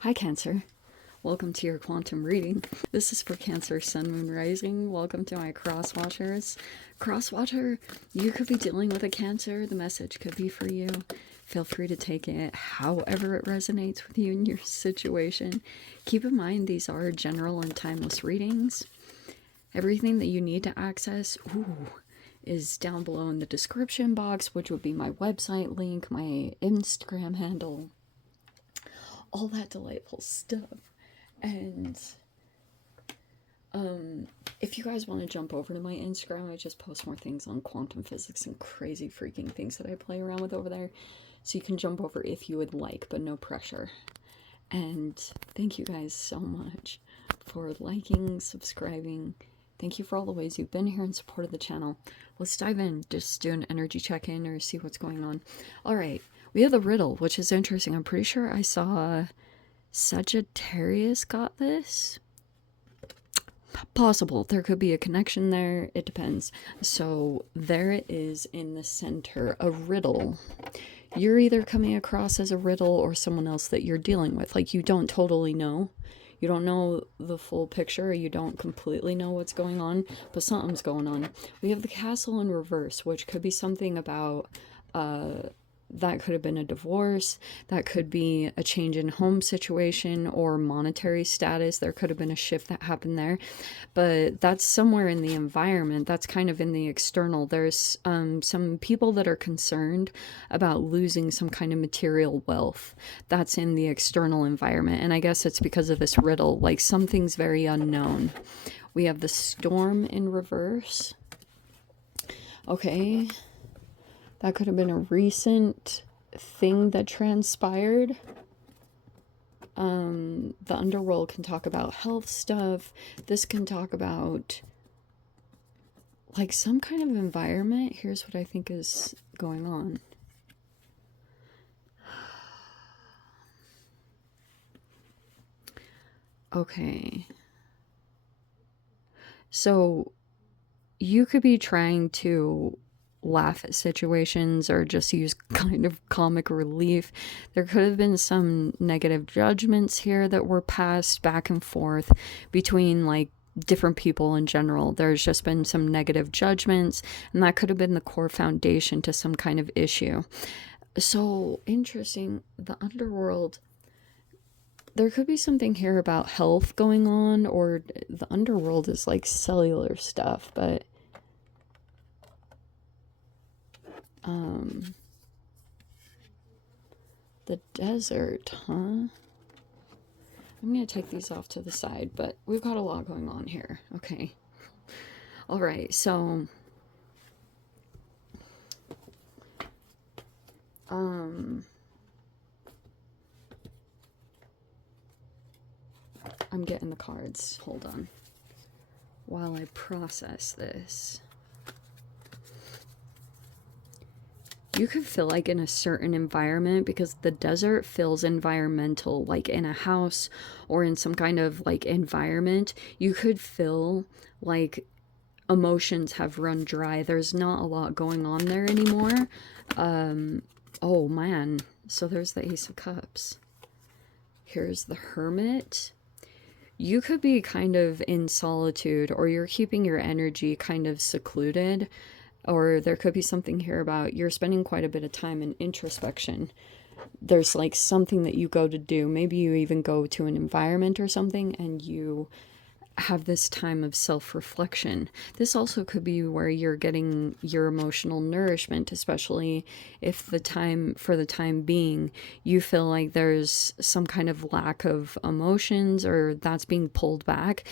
Hi, Cancer. Welcome to your quantum reading. This is for Cancer, Sun, Moon, Rising. Welcome to my cross watchers. Cross watcher, you could be dealing with a Cancer. The message could be for you. Feel free to take it however it resonates with you in your situation. Keep in mind these are general and timeless readings. Everything that you need to access is down below in the description box, which would be my website link, my Instagram handle, all that delightful stuff. And if you guys want to jump over to my Instagram, I just post more things on quantum physics and crazy freaking things that I play around with over there. So you can jump over if you would like, but no pressure. And thank you guys so much for liking, subscribing. Thank you for all the ways you've been here and supported the channel. Let's dive in, just do an energy check-in or see what's going on. All right, we have the riddle, which is interesting. I'm pretty sure I saw Sagittarius got this. Possible. There could be a connection there. It depends. So there it is in the center, a riddle. You're either coming across as a riddle or someone else that you're dealing with. Like, you don't totally know. You don't know the full picture. You don't completely know what's going on, but something's going on. We have the castle in reverse, which could be something about that could have been a divorce, that could be a change in home situation or monetary status. There could have been a shift that happened there, but that's somewhere in the environment. That's kind of in the external. There's some people that are concerned about losing some kind of material wealth. That's in the external environment, and I guess it's because of this riddle, like something's very unknown. We have the storm in reverse. Okay, that could have been a recent thing that transpired. The underworld can talk about health stuff. This can talk about like some kind of environment. Here's what I think is going on. Okay. So you could be trying to laugh at situations or just use kind of comic relief. There could have been some negative judgments here that were passed back and forth between like different people in general. There's just been some negative judgments, and that could have been the core foundation to some kind of issue. So interesting. The underworld, there could be something here about health going on, or the underworld is like cellular stuff, but the desert, huh? I'm going to take these off to the side, but we've got a lot going on here. Okay. All right, so I'm getting the cards. Hold on. While I process this. You could feel like in a certain environment, because the desert feels environmental, like in a house or in some kind of like environment, you could feel like emotions have run dry. There's not a lot going on there anymore. Oh man. So there's the Ace of Cups. Here's the Hermit. You could be kind of in solitude, or you're keeping your energy kind of secluded. Or there could be something here about you're spending quite a bit of time in introspection. There's like something that you go to do. Maybe you even go to an environment or something and you have this time of self-reflection. This also could be where you're getting your emotional nourishment, especially if for the time being, you feel like there's some kind of lack of emotions or that's being pulled back.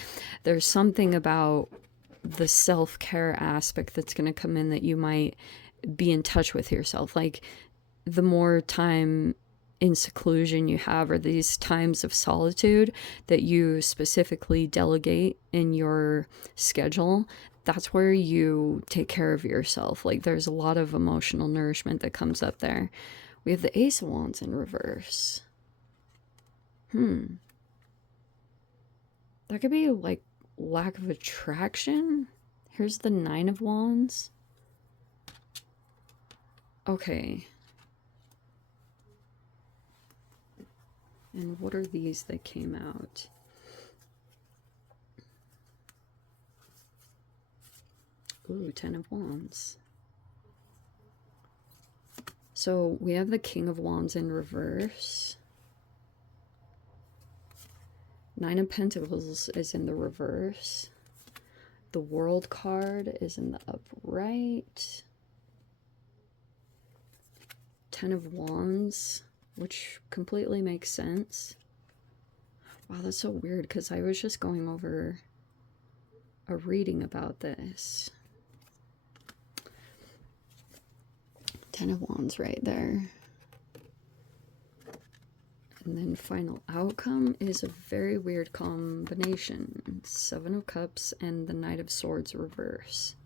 There's something about the self-care aspect that's going to come in that you might be in touch with yourself. Like the more time in seclusion you have, or these times of solitude that you specifically delegate in your schedule, that's where you take care of yourself. Like there's a lot of emotional nourishment that comes up there. We have the Ace of Wands in reverse. That could be like lack of attraction. Here's the Nine of Wands. Okay. And what are these that came out? Ooh, 10 of Wands. So we have the King of Wands in reverse. 9 of Pentacles is in the reverse. The World card is in the upright. 10 of Wands, which completely makes sense. Wow, that's so weird because I was just going over a reading about this. 10 of Wands right there. And then final outcome is a very weird combination. 7 of Cups and the Knight of Swords reverse.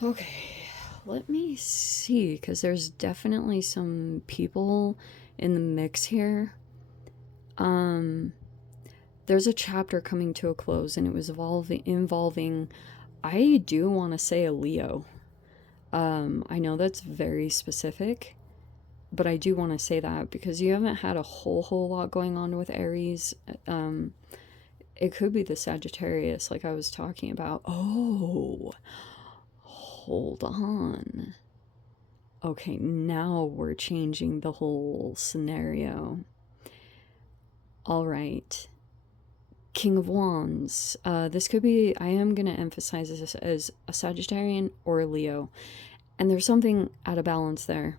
Okay, let me see, because there's definitely some people in the mix here. There's a chapter coming to a close, and it was involving, I do want to say, a Leo. I know that's very specific, but I do want to say that because you haven't had a whole lot going on with Aries. It could be the Sagittarius, like I was talking about. Oh, hold on. Okay, now we're changing the whole scenario. All right. King of Wands. This could be, I am going to emphasize this as a Sagittarian or a Leo. And there's something out of balance there.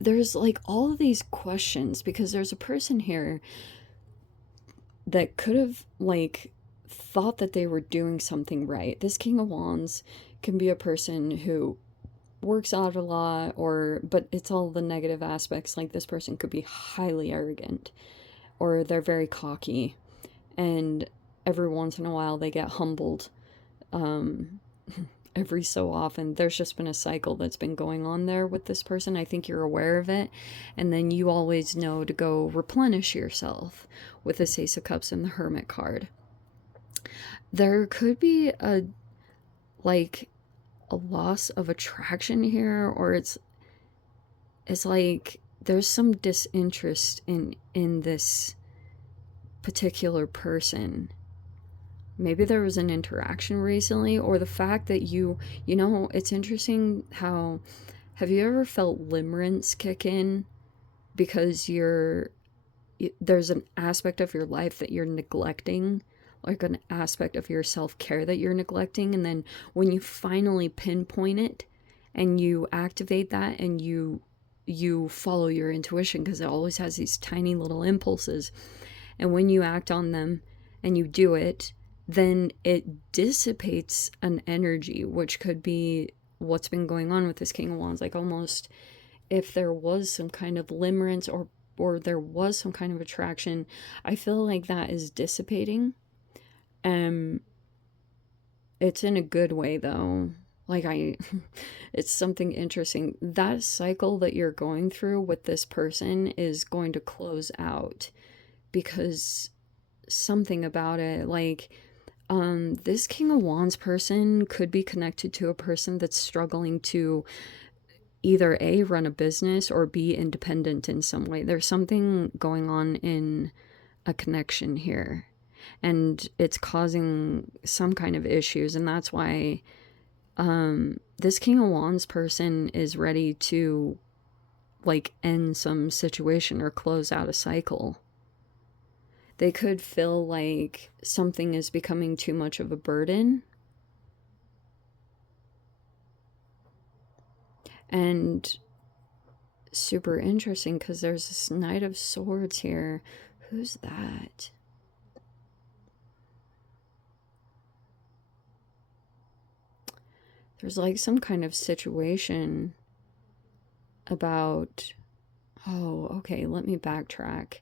There's like all of these questions because there's a person here that could have like thought that they were doing something right. This King of Wands can be a person who works out a lot, but it's all the negative aspects. Like this person could be highly arrogant, or they're very cocky, and every once in a while they get humbled. Every so often there's just been a cycle that's been going on there with this person. I think you're aware of it, and then you always know to go replenish yourself with this Ace of Cups and the Hermit card. There could be a loss of attraction here, or it's like there's some disinterest in this particular person. Maybe there was an interaction recently, or the fact that you know, it's interesting how, have you ever felt limerence kick in because there's an aspect of your life that you're neglecting, like an aspect of your self-care that you're neglecting, and then when you finally pinpoint it and you activate that and you follow your intuition, because it always has these tiny little impulses, and when you act on them and you do it, then it dissipates an energy, which could be what's been going on with this King of Wands. Like almost if there was some kind of limerence or there was some kind of attraction, I feel like that is dissipating. It's in a good way though. Like it's something interesting. That cycle that you're going through with this person is going to close out because something about it, like, this King of Wands person could be connected to a person that's struggling to either A, run a business, or B, independent in some way. There's something going on in a connection here, and it's causing some kind of issues, and that's why this King of Wands person is ready to like end some situation or close out a cycle. They could feel like something is becoming too much of a burden. And super interesting because there's this Knight of Swords here. Who's that? There's like some kind of situation about... Oh, okay, let me backtrack.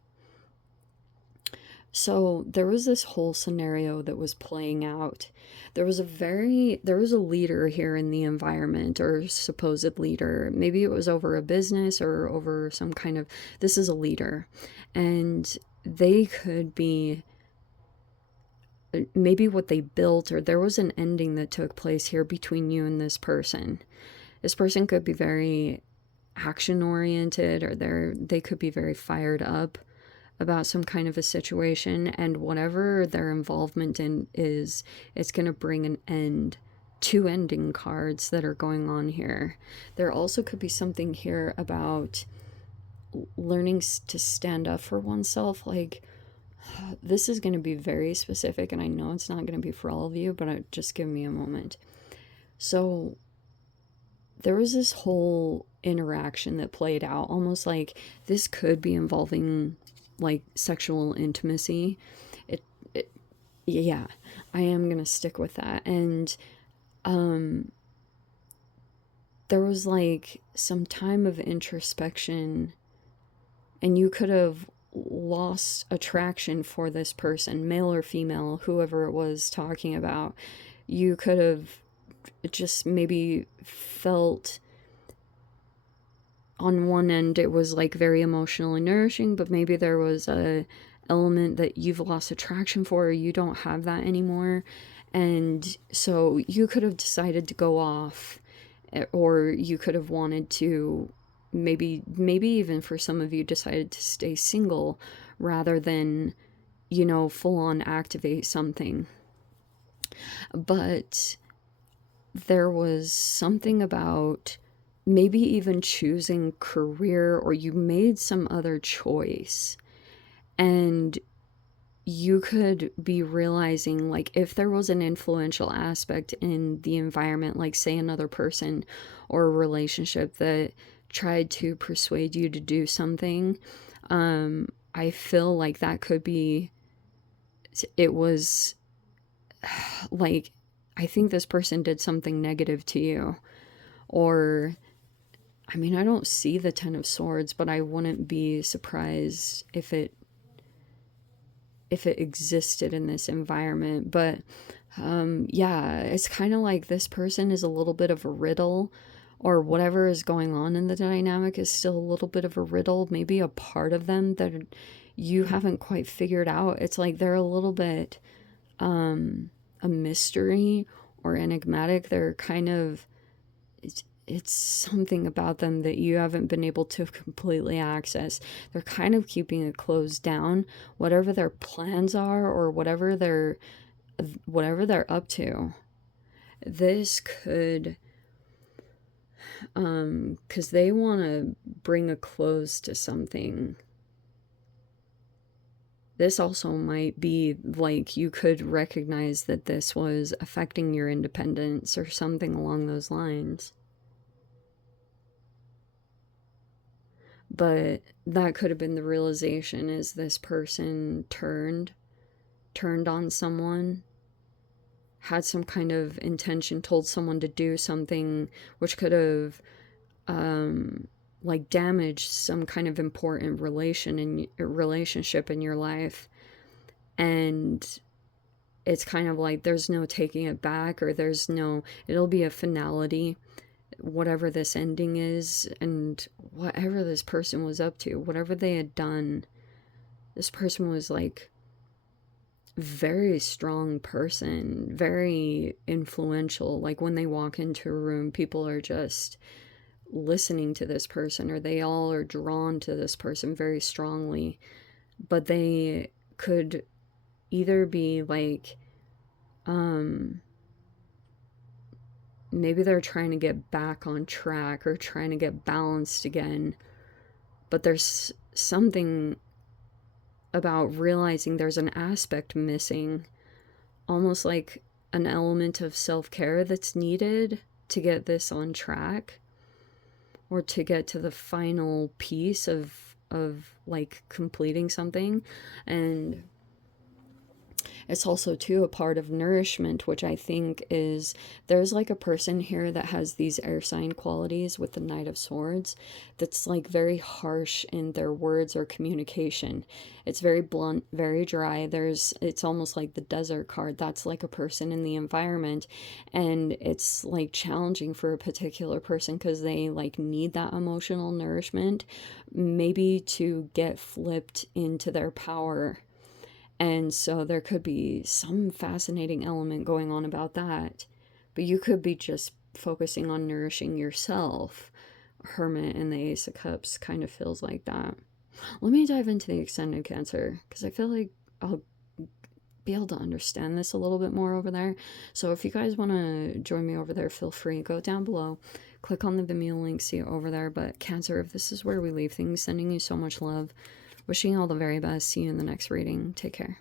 So there was this whole scenario that was playing out. There was a leader here in the environment, or supposed leader. Maybe it was over a business or over some kind of, this is a leader. And they could be maybe what they built, or there was an ending that took place here between you and this person. This person could be very action oriented, or they could be very fired up about some kind of a situation, and whatever their involvement in is, it's going to bring an end. Two ending cards that are going on here. There also could be something here about learning to stand up for oneself. Like, this is going to be very specific, and I know it's not going to be for all of you, but just give me a moment. So there was this whole interaction that played out, almost like this could be involving like sexual intimacy. Yeah, I am gonna stick with that. And there was like some time of introspection, and you could have lost attraction for this person, male or female, whoever it was talking about. You could have just maybe felt, on one end it was like very emotionally nourishing, but maybe there was a element that you've lost attraction for, or you don't have that anymore. And so you could have decided to go off, or you could have wanted to, maybe even for some of you, decided to stay single rather than, you know, full on activate something. But there was something about maybe even choosing career, or you made some other choice, and you could be realizing, like, if there was an influential aspect in the environment, like say another person or a relationship that tried to persuade you to do something, I feel like that could be, it was like, I think this person did something negative to you. Or, I mean, I don't see the Ten of Swords, but I wouldn't be surprised if it existed in this environment. But yeah, it's kind of like this person is a little bit of a riddle, or whatever is going on in the dynamic is still a little bit of a riddle, maybe a part of them that you haven't quite figured out. It's like they're a little bit a mystery or enigmatic. They're kind of, it's something about them that you haven't been able to completely access. They're kind of keeping it closed down, whatever their plans are, or whatever they're up to. This could, because they want to bring a close to something. This also might be like, you could recognize that this was affecting your independence or something along those lines. But that could have been the realization, as this person turned on someone, had some kind of intention, told someone to do something which could have like damaged some kind of important relationship in your life. And it's kind of like there's no taking it back, or it'll be a finality, whatever this ending is. And whatever this person was up to, whatever they had done, this person was like very strong person, very influential. Like, when they walk into a room, people are just listening to this person, or they all are drawn to this person very strongly. But they could either be like, maybe they're trying to get back on track, or trying to get balanced again, but there's something about realizing there's an aspect missing, almost like an element of self-care that's needed to get this on track, or to get to the final piece of like completing something. And it's also too a part of nourishment, which I think is, there's like a person here that has these air sign qualities with the Knight of Swords, that's like very harsh in their words or communication. It's very blunt, very dry. It's almost like the desert card. That's like a person in the environment, and it's like challenging for a particular person because they like need that emotional nourishment, maybe to get flipped into their power. And so there could be some fascinating element going on about that. But you could be just focusing on nourishing yourself. Hermit and the Ace of Cups kind of feels like that. Let me dive into the extended Cancer, because I feel like I'll be able to understand this a little bit more over there. So if you guys want to join me over there, feel free. Go down below, click on the Vimeo link, see it over there. But Cancer, if this is where we leave things, sending you so much love. Wishing you all the very best. See you in the next reading. Take care.